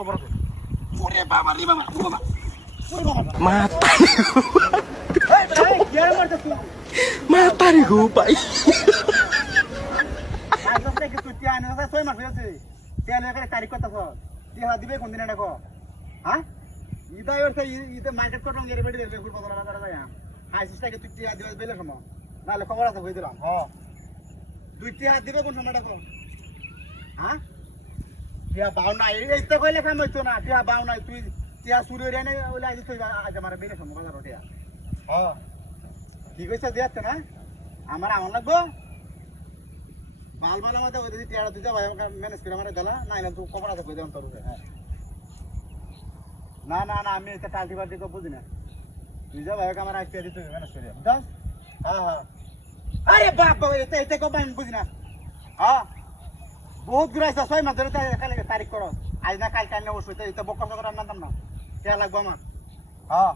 খবর আছে ওরে বাবা রে বাবা ও বাবা mata এই ভাই কি মারছিস তুই mata রে গো ভাই আজকে কি তুই আইন না 6 মাস হয়েছে তেল করে তারিখ কত কর টিহা দিবে কোন দিনে দেখো হ্যাঁ ইদা হইছে ইদা মার্কেট করব গেরে বেড়ে দেবে পুরো বদলা বাজার যায় আইসিসটাকে তুই টিহা দিবে বেলে সময় নালে খবর আছে কই দিলাম হ্যাঁ দুই টিহা দিবে কোন সময় দেখো হ্যাঁ টিহা বাউ না এই তো কইলে কাম হইতো না টিহা বাউ না তুই টিহা শুরু রে না ওলা আইছ তুই আজ আমার বেলে সময় বাজার টিহা হ্যাঁ কি কইছ দিয়াতে না আমার আমন লাগবো বাল বাল আমাদের ওই দিকে টিয়াড়া দিতে ভাই আমাকে ম্যানেজ করে আমারে দালা না না তুই খবর আছে কই দেন তোর হ্যাঁ না না না আমি এটা টাল্টি বাল্টি কো বুঝি না তুই যা ভাই আমার আজকে দিতে ম্যানেজ করে দাস হ্যাঁ হ্যাঁ আরে বাপ বাবা এটা এটা কো আমি বুঝি না হ্যাঁ বহুত দূর আইছা 6 মাস ধরে কালে তারিখ করো আজ না কাল কাল না ওই এটা বকর করে আনতাম না কে লাগবে আমার হ্যাঁ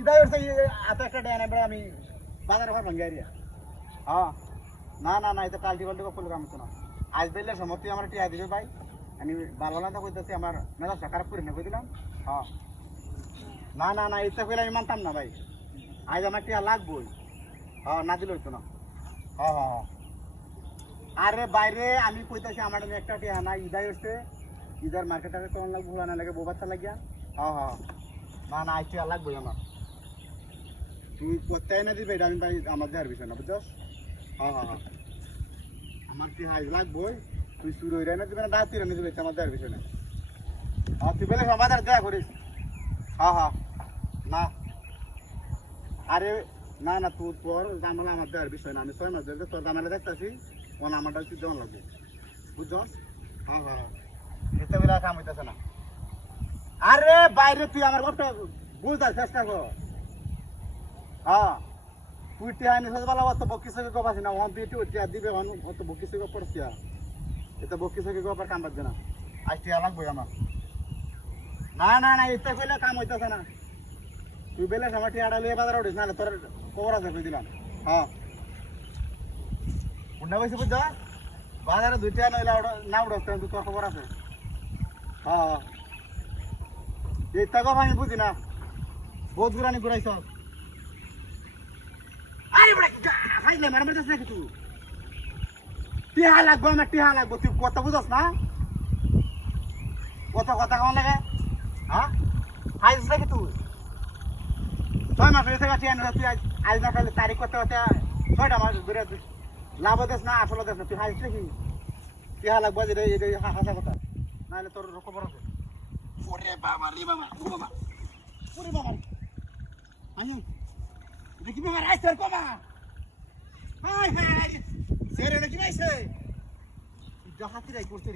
ইদাই হচ্ছে এত একটা ডে আনবে আমি বাজারে ঘর ভাঙিয়া রিয়া হ্যাঁ না না না এটা টাল্টি বাল্টি করলে কাম হতো না আজ দিলে সময় তুই আমার টিয়া দিবে ভাই আমি ভালো না কইতেছি আমার মেজাজটা খারাপ করে না কই দিলাম হ্যাঁ না না না এটা কইলে আমি মানতাম না ভাই আজ আমার টিয়া লাগবই হ্যাঁ না দিলে হইতো না হ্যাঁ হ্যাঁ হ্যাঁ আরে বাইরে আমি কইতেছি আমার একটা টিয়া না ইদাই হচ্ছে ইদার মার্কেটাকে কোন লাগবে না লাগে বউ বাচ্চা লাগিয়া হ্যাঁ হ্যাঁ না না আজ টিয়া লাগবই আমার তুই কোথায় না দিবে এটা আমি ভাই আমার দেওয়ার বিষয় না বুঝছস হ্যাঁ হ্যাঁ হ্যাঁ আমার কি হাই লাগবই তুই শুরু হয়ে না দিবে না দাঁত তুই দিবে আমার দেওয়ার বিষয় না হ্যাঁ তুই বলে সমাধান দেয়া করিস হ্যাঁ হ্যাঁ না আরে না না তুই তোর জামালা আমার দেওয়ার বিষয় না আমি 6 মাস ধরে তোর জামালা দেখতেছি কোন আমারটা তুই দেওয়ান লাগবে বুঝছস হ্যাঁ হ্যাঁ এতে বেলা কাম হইতেছে না আরে বাইরে তুই আমার কথা বুঝার চেষ্টা কর হ্যাঁ তুই টিয়া আনি সজবালা অত বকি সকে গো পাছি না ওন তুই টিয়া দিবে ওন অত বকি সকে পড়ছিয়া এটা বকি সকে গো কাম বাজে না আজ টিয়া লাগবে আমার না না না এটা কইলে কাম হইতাছে না তুই বেলে সময় টিয়াটা লইয়া বাজার উঠিস না তোর খবর আছে কই দিলাম হ্যাঁ উন্না বসে বুঝছ বাজারে দুই টিয়া নইলা না উঠস তোর খবর আছে হ্যাঁ এটা গো আমি বুঝি না বহুত গুরানি ঘুরাইছ আরে বড় ভাই না মারমার যাস নাকি তুই টিহা লাগবো আমার টিহা লাগবো তুই কথা বুঝস না কত কথা কেমন লাগে হ্যাঁ আইস নাকি তুই 6 মাস হয়েছে টিহা না তুই আজ না খালি তারিখ করতে করতে 6টা মাস ধরে লাভ দেস না আসলে দেস না তুই আইস নাকি টিহা লাগবো যে এই হাসা কথা নাহলে তোর খবর আছে ওরে বাবা রে বাবা ও বাবা ওরে বাবা আয় দেখি বাবা রাইসার কমা হাই হাই সেরে নাকি নাইছে জাহাতি রাই করতে